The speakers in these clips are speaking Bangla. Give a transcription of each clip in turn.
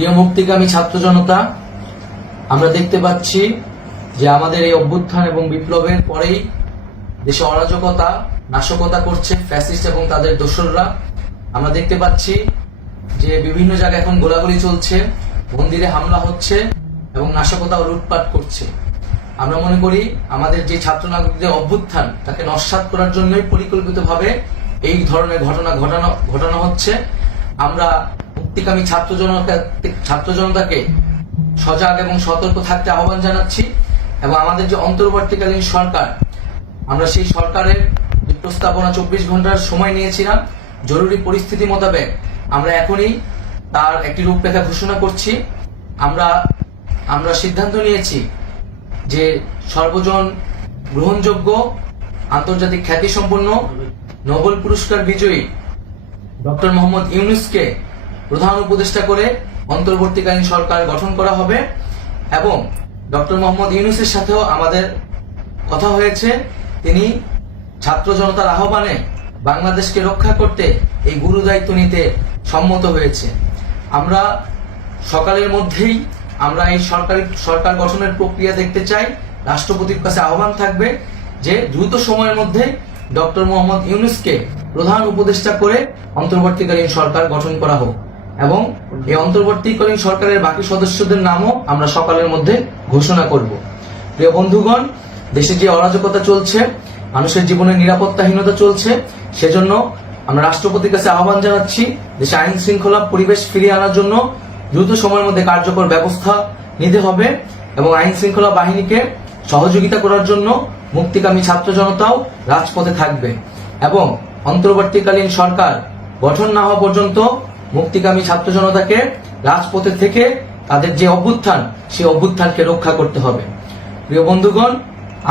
প্রিয় মুক্তিকামী ছাত্র জনতা, আমরা দেখতে পাচ্ছি যে আমাদের এই অভ্যুত্থান এবং বিপ্লবের পরেই দেশে অরাজকতা নাশকতা করছে ফ্যাসিস্ট এবং তাদের দোসররা। আমরা দেখতে পাচ্ছি যে বিভিন্ন জায়গায় এখন গোলাগুলি চলছে, মন্দিরে হামলা হচ্ছে এবং নাশকতা ও লুটপাট করছে। আমরা মনে করি আমাদের যে ছাত্র নাগরিকদের অভ্যুত্থান তাকে নস্যাৎ করার জন্যই পরিকল্পিতভাবে এই ধরনের ঘটনা ঘটানো হচ্ছে। আমরা মুক্তিকামী ছাত্র জনতাকে সজাগ এবং সতর্ক থাকতে আহ্বান জানাচ্ছি এবং আমাদের যে অন্তর্বর্তীকালীন সরকার, আমরা সেই সরকারের যে প্রস্তাবনা 24 ঘন্টার সময় নিয়েছিলাম, জরুরি পরিস্থিতি মোতাবেক আমরা এখনই তার একটি রূপরেখা ঘোষণা করছি। আমরা সিদ্ধান্ত নিয়েছি যে সর্বজন গ্রহণযোগ্য আন্তর্জাতিক খ্যাতিসম্পন্ন নোবেল পুরস্কার বিজয়ী ডক্টর মোহাম্মদ ইউনূসকে প্রধান উপদেষ্টা করে অন্তর্বর্তীকালীন সরকার গঠন করা হবে এবং ডক্টর মোহাম্মদ ইউনূসের সাথেও আমাদের কথা হয়েছে। তিনি ছাত্র জনতার আহ্বানে বাংলাদেশকে রক্ষা করতে এই গুরু দায়িত্ব নিতে সম্মত হয়েছে। আমরা সকালের মধ্যেই আমরা এই সরকার গঠনের প্রক্রিয়া দেখতে চাই। রাষ্ট্রপতির কাছে আহ্বান থাকবে যে দ্রুত সময়ের মধ্যে ডক্টর মোহাম্মদ ইউনূসকে প্রধান উপদেষ্টা করে অন্তর্বর্তীকালীন সরকার গঠন করা হোক এবং এই অন্তর্বর্তীকালীন সরকারের বাকি সদস্যদের নামও আমরা সকালের মধ্যে ঘোষণা করব। প্রিয় বন্ধুগণ, দেশে যে অরাজকতা চলছে, মানুষের জীবনের নিরাপত্তাহীনতা চলছে, সেজন্য আমরা রাষ্ট্রপতির কাছে আহ্বান জানাচ্ছি দেশে আইন শৃঙ্খলা পরিবেশ ফিরিয়ে আনার জন্য দ্রুত সময়ের মধ্যে কার্যকর ব্যবস্থা নিতে হবে এবং আইন শৃঙ্খলা বাহিনীকে সহযোগিতা করার জন্য মুক্তিকামী ছাত্র জনতাও রাজপথে থাকবে এবং অন্তর্বর্তীকালীন সরকার গঠন না হওয়া পর্যন্ত মুক্তিকামী ছাত্র জনতাকে রাজপথে থেকে তাদের যে অভ্যুত্থান, সেই অভ্যুত্থানকে রক্ষা করতে হবে। প্রিয় বন্ধুগণ,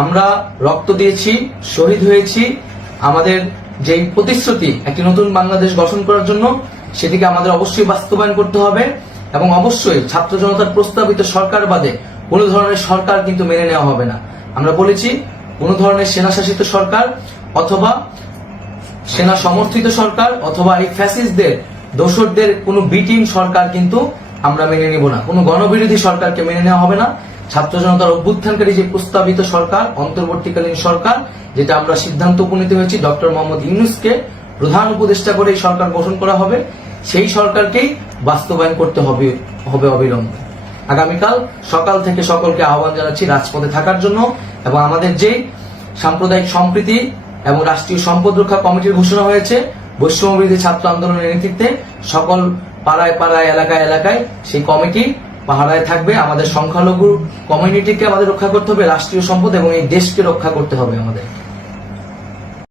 আমরা রক্ত দিয়েছি, শহীদ হয়েছি। আমাদের যে প্রতিশ্রুতি একটি নতুন বাংলাদেশ গঠন করার জন্য, সেটিকে আমাদের অবশ্যই বাস্তবায়ন করতে হবে এবং অবশ্যই ছাত্র জনতার প্রস্তাবিত সরকার বাদে কোনো ধরনের সরকার কিন্তু মেনে নেওয়া হবে না। আমরা বলেছি কোনো ধরনের সেনা শাসিত সরকার অথবা সেনা সমর্থিত সরকার অথবা এই ফ্যাসিস্টদের দোসরদের কোনো বিটিম সরকার কিন্তু আমরা মেনে নিব না। কোনো গণবিরোধী সরকারকে মেনে নেওয়া হবে না। ছাত্র জনতার অভ্যুত্থানকারী যে প্রস্তাবিত সরকার, অন্তর্বর্তীকালীন সরকার, যেটা আমরা সিদ্ধান্ত উপনীত হয়েছি ডক্টর মোহাম্মদ ইউনূসকে প্রধান উপদেষ্টা করে এই সরকার গঠন করা হবে, সেই সরকারকেই বাস্তবায়ন করতে হবে অবিলম্বে। আগামীকাল সকাল থেকে সকলকে আহ্বান জানাচ্ছি রাজপথে থাকার জন্য এবং আমাদের যে সাম্প্রদায়িক সম্প্রীতি এবং রাষ্ট্রীয় সম্পদ রক্ষা কমিটির ঘোষণা হয়েছে বৈষম্যবিরোধী ছাত্র আন্দোলনের নেতৃত্বে, সকল পাড়ায় পাড়ায় এলাকায় এলাকায় সেই কমিটি পাহারায় থাকবে। আমাদের সংখ্যালঘু কমিউনিটিকে আমাদের রক্ষা করতে হবে, রাষ্ট্রীয় সম্পদ এবং এই দেশকে রক্ষা করতে হবে আমাদের।